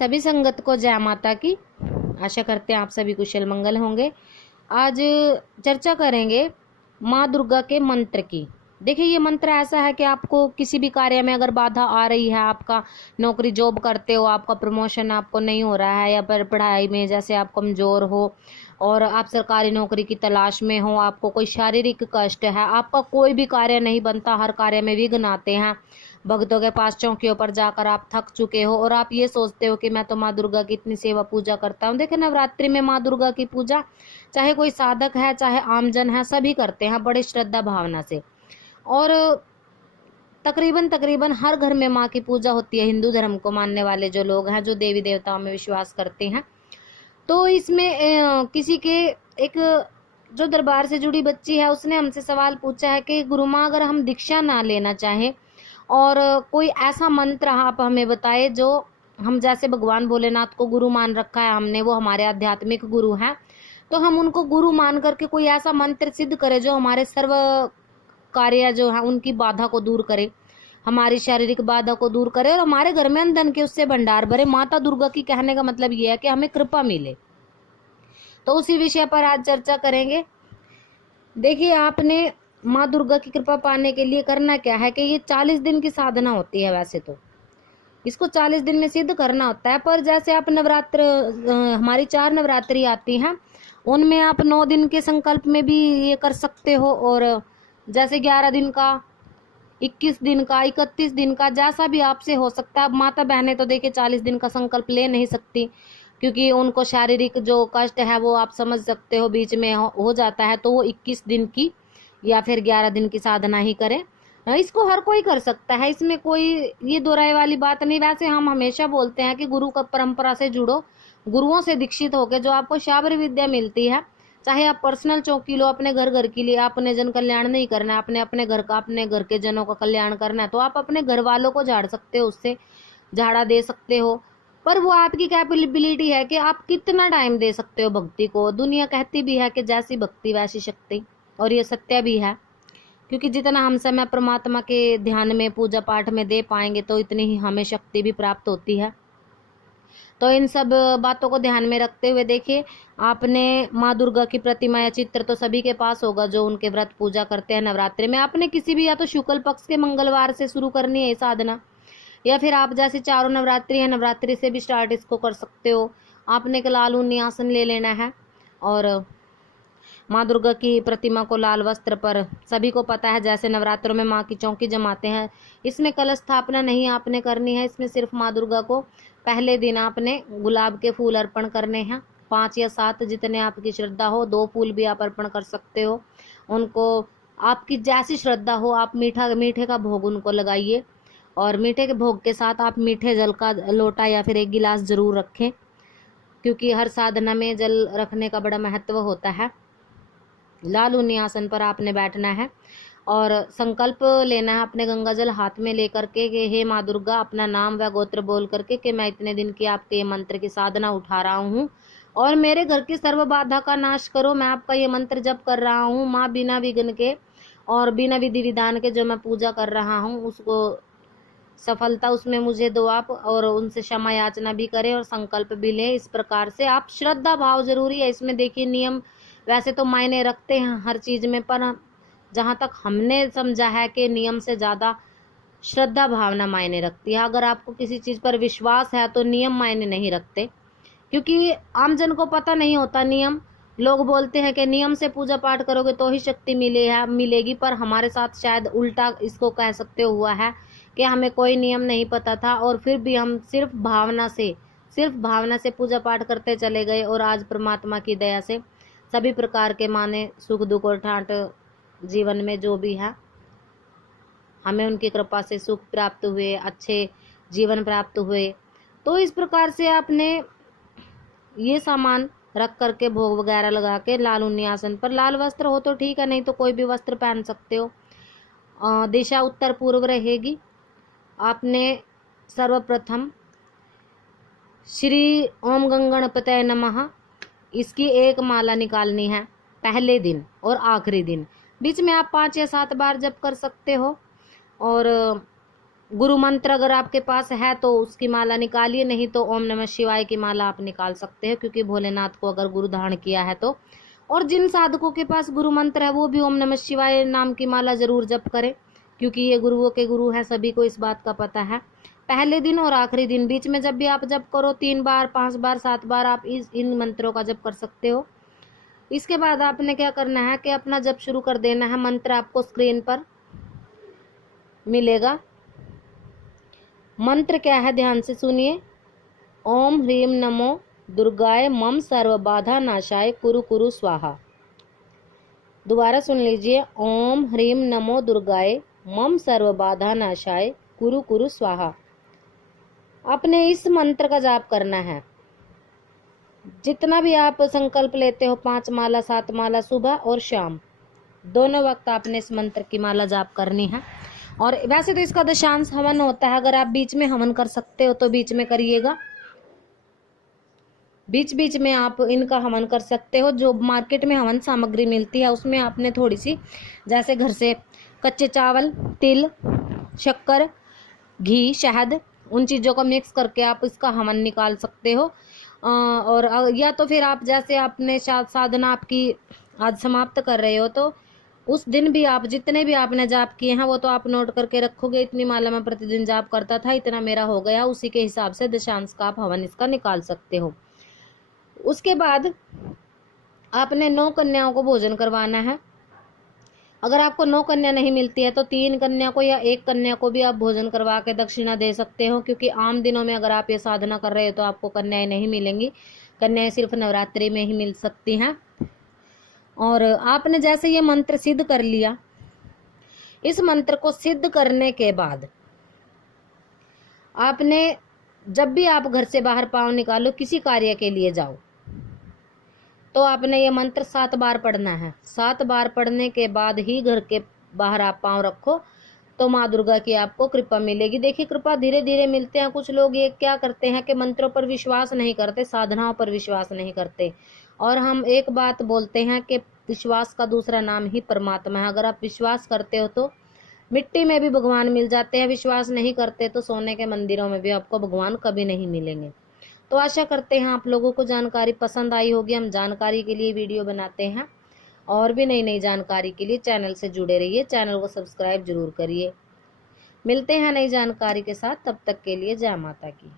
सभी संगत को जय माता की। आशा करते हैं आप सभी कुशल मंगल होंगे। आज चर्चा करेंगे माँ दुर्गा के मंत्र की। देखिए, ये मंत्र ऐसा है कि आपको किसी भी कार्य में अगर बाधा आ रही है, आपका नौकरी जॉब करते हो, आपका प्रमोशन आपको नहीं हो रहा है, या फिर पढ़ाई में जैसे आप कमजोर हो और आप सरकारी नौकरी की तलाश में हो, आपको कोई शारीरिक कष्ट है, आपका कोई भी कार्य नहीं बनता, हर कार्य में विघ्न आते हैं, भक्तों के पास चौकियों पर जाकर आप थक चुके हो और आप ये सोचते हो कि मैं तो माँ दुर्गा की इतनी सेवा पूजा करता हूँ। देखिए, नवरात्रि में माँ दुर्गा की पूजा चाहे कोई साधक है चाहे आमजन है, सभी करते हैं बड़े श्रद्धा भावना से। और तकरीबन तकरीबन हर घर में माँ की पूजा होती है। हिंदू धर्म को मानने वाले जो लोग हैं, जो देवी देवताओं में विश्वास करते हैं, तो इसमें किसी के एक जो दरबार से जुड़ी बच्ची है, उसने हमसे सवाल पूछा है कि गुरु माँ, अगर हम दीक्षा ना लेना चाहें और कोई ऐसा मंत्र आप हमें बताए जो हम, जैसे भगवान भोलेनाथ को गुरु मान रखा है हमने, वो हमारे आध्यात्मिक गुरु हैं, तो हम उनको गुरु मान करके कोई ऐसा मंत्र सिद्ध करे जो हमारे सर्व कार्य जो है उनकी बाधा को दूर करे, हमारी शारीरिक बाधा को दूर करे और हमारे घर में धन के उससे भंडार भरे। माता दुर्गा की कहने का मतलब ये है कि हमें कृपा मिले। तो उसी विषय पर आज चर्चा करेंगे। देखिए, आपने माँ दुर्गा की कृपा पाने के लिए करना क्या है कि ये 40 दिन की साधना होती है। वैसे तो इसको 40 दिन में सिद्ध करना होता है, पर जैसे आप नवरात्र, हमारी 4 नवरात्रि आती हैं, उनमें आप 9 दिन के संकल्प में भी ये कर सकते हो, और जैसे 11 दिन का, 21 दिन का, 31 दिन का, जैसा भी आपसे हो सकता है। अब माता बहनें तो देखिए 40 दिन का संकल्प ले नहीं सकती, क्योंकि उनको शारीरिक जो कष्ट है वो आप समझ सकते हो, बीच में हो जाता है, तो वो 21 दिन की या फिर 11 दिन की साधना ही करें। इसको हर कोई कर सकता है, इसमें कोई ये दो राय वाली बात नहीं। वैसे हम हमेशा बोलते हैं कि गुरु का परंपरा से जुड़ो, गुरुओं से दीक्षित होकर जो आपको शाबर विद्या मिलती है, चाहे आप पर्सनल चौकी लो अपने घर घर के लिए, आपने जन कल्याण नहीं करना है, आपने अपने घर का, अपने घर के जनों का कल्याण करना है, तो आप अपने घर वालों को झाड़ सकते हो, उससे झाड़ा दे सकते हो। पर वो आपकी कैपेबिलिटी है कि आप कितना टाइम दे सकते हो भक्ति को। दुनिया कहती भी है कि जैसी भक्ति वैसी शक्ति, और ये सत्य भी है, क्योंकि जितना हम समय परमात्मा के ध्यान में, पूजा पाठ में दे पाएंगे, तो इतनी ही हमें शक्ति भी प्राप्त होती है। तो इन सब बातों को ध्यान में रखते हुए देखिए, आपने माँ दुर्गा की प्रतिमा या चित्र तो सभी के पास होगा जो उनके व्रत पूजा करते हैं नवरात्रि में। आपने किसी भी, या तो शुक्ल पक्ष के मंगलवार से शुरू करनी है ये साधना, या फिर आप जैसे चारों नवरात्रि है, नवरात्रि से भी स्टार्ट इसको कर सकते हो। आपने एक लाल ऊनी आसन ले लेना है, और माँ दुर्गा की प्रतिमा को लाल वस्त्र पर, सभी को पता है जैसे नवरात्रों में माँ की चौकी जमाते हैं, इसमें कलश स्थापना नहीं आपने करनी है। इसमें सिर्फ माँ दुर्गा को पहले दिन आपने गुलाब के फूल अर्पण करने हैं, 5 या 7 जितने आपकी श्रद्धा हो, 2 फूल भी आप अर्पण कर सकते हो। उनको आपकी जैसी श्रद्धा हो आप मीठे का भोग उनको लगाइए, और मीठे के भोग के साथ आप मीठे जल का लोटा या फिर एक गिलास जरूर रखें, क्योंकि हर साधना में जल रखने का बड़ा महत्व होता है। लाल ऊनी आसन पर आपने बैठना है और संकल्प लेना है अपने गंगा जल हाथ में लेकर के कि हे माँ दुर्गा, अपना नाम व गोत्र बोल करके कि मैं इतने दिन की आपके ये मंत्र की साधना उठा रहा हूँ और मेरे घर की सर्व बाधा का नाश करो। मैं आपका ये मंत्र जप कर रहा हूँ माँ, बिना विघ्न के और बिना विधि विधान के जो मैं पूजा कर रहा हूँ, उसको सफलता उसमें मुझे दो आप, और उनसे क्षमा याचना भी करें और संकल्प भी लें। इस प्रकार से आप, श्रद्धा भाव जरूरी है इसमें। देखिए, नियम वैसे तो मायने रखते हैं हर चीज में, पर जहां तक हमने समझा है कि नियम से ज्यादा श्रद्धा भावना मायने रखती है। अगर आपको किसी चीज पर विश्वास है तो नियम मायने नहीं रखते, क्योंकि आमजन को पता नहीं होता नियम। लोग बोलते हैं कि नियम से पूजा पाठ करोगे तो ही शक्ति मिलेगी, पर हमारे साथ शायद उल्टा इसको कह सकते हुआ है कि हमें कोई नियम नहीं पता था और फिर भी हम सिर्फ भावना से पूजा पाठ करते चले गए, और आज परमात्मा की दया से सभी प्रकार के माने सुख दुख और ठाट जीवन में जो भी है, हमें उनकी कृपा से सुख प्राप्त हुए, अच्छे जीवन प्राप्त हुए। तो इस प्रकार से आपने ये सामान रख करके भोग वगैरह लगा के लाल ऊनी आसन पर, लाल वस्त्र हो तो ठीक है, नहीं तो कोई भी वस्त्र पहन सकते हो। दिशा उत्तर पूर्व रहेगी। आपने सर्वप्रथम श्री ओम गंगणपतये नमः इसकी एक माला निकालनी है पहले दिन और आखिरी दिन। बीच में आप 5 या 7 बार जप कर सकते हो, और गुरु मंत्र अगर आपके पास है तो उसकी माला निकालिए, नहीं तो ओम नमः शिवाय की माला आप निकाल सकते हैं, क्योंकि भोलेनाथ को अगर गुरु धारण किया है तो। और जिन साधकों के पास गुरु मंत्र है वो भी ओम नमः शिवाय नाम की माला जरूर जप करें, क्योंकि ये गुरुओं के गुरु हैं, सभी को इस बात का पता है। पहले दिन और आखिरी दिन, बीच में जब भी आप जप करो 3 बार 5 बार 7 बार आप इन मंत्रों का जप कर सकते हो। इसके बाद आपने क्या करना है कि अपना जप शुरू कर देना है। मंत्र आपको स्क्रीन पर मिलेगा। मंत्र क्या है, ध्यान से सुनिए। ओम ह्रीम नमो दुर्गाय मम सर्व बाधा नाशाय कुरु कुरु स्वाहा। दोबारा सुन लीजिए। ओम ह्रीम नमो दुर्गाय मम सर्व बाधा नाशाय कुरु कुरु स्वाहा। आपने इस मंत्र का जाप करना है। जितना भी आप संकल्प लेते हो, 5 माला 7 माला, सुबह और शाम दोनों वक्त आपने इस मंत्र की माला जाप करनी है। और वैसे तो इसका दशांश हवन होता है, अगर आप बीच में हवन कर सकते हो तो बीच में करिएगा, बीच बीच में आप इनका हवन कर सकते हो। जो मार्केट में हवन सामग्री मिलती है उसमें आपने थोड़ी सी, जैसे घर से कच्चे चावल, तिल, शक्कर, घी, शहद, उन चीज़ों को मिक्स करके आप इसका हवन निकाल सकते हो। और या तो फिर आप जैसे आपने साधना आपकी आज समाप्त कर रहे हो तो उस दिन भी आप जितने भी आपने जाप किए हैं वो तो आप नोट करके रखोगे। इतनी माला मैं प्रतिदिन जाप करता था, इतना मेरा हो गया, उसी के हिसाब से दशांश का आप हवन इसका निकाल सकते हो। उसके बाद आपने 9 कन्याओं को भोजन करवाना है। अगर आपको 9 कन्या नहीं मिलती है तो 3 कन्या को या 1 कन्या को भी आप भोजन करवा के दक्षिणा दे सकते हो, क्योंकि आम दिनों में अगर आप ये साधना कर रहे हो तो आपको कन्याएं नहीं मिलेंगी। कन्याएं सिर्फ नवरात्रि में ही मिल सकती हैं। और आपने जैसे ये मंत्र सिद्ध कर लिया, इस मंत्र को सिद्ध करने के बाद आपने जब भी आप घर से बाहर पाँव निकालो, किसी कार्य के लिए जाओ, तो आपने ये मंत्र 7 बार पढ़ना है। 7 बार पढ़ने के बाद ही घर के बाहर आप पाँव रखो, तो माँ दुर्गा की आपको कृपा मिलेगी। देखिए, कृपा धीरे धीरे मिलते हैं। कुछ लोग ये क्या करते हैं कि मंत्रों पर विश्वास नहीं करते, साधनाओं पर विश्वास नहीं करते। और हम एक बात बोलते हैं कि विश्वास का दूसरा नाम ही परमात्मा है। अगर आप विश्वास करते हो तो मिट्टी में भी भगवान मिल जाते हैं, विश्वास नहीं करते तो सोने के मंदिरों में भी आपको भगवान कभी नहीं मिलेंगे। तो आशा करते हैं आप लोगों को जानकारी पसंद आई होगी। हम जानकारी के लिए वीडियो बनाते हैं, और भी नई नई जानकारी के लिए चैनल से जुड़े रहिए, चैनल को सब्सक्राइब जरूर करिए। मिलते हैं नई जानकारी के साथ, तब तक के लिए जय माता की।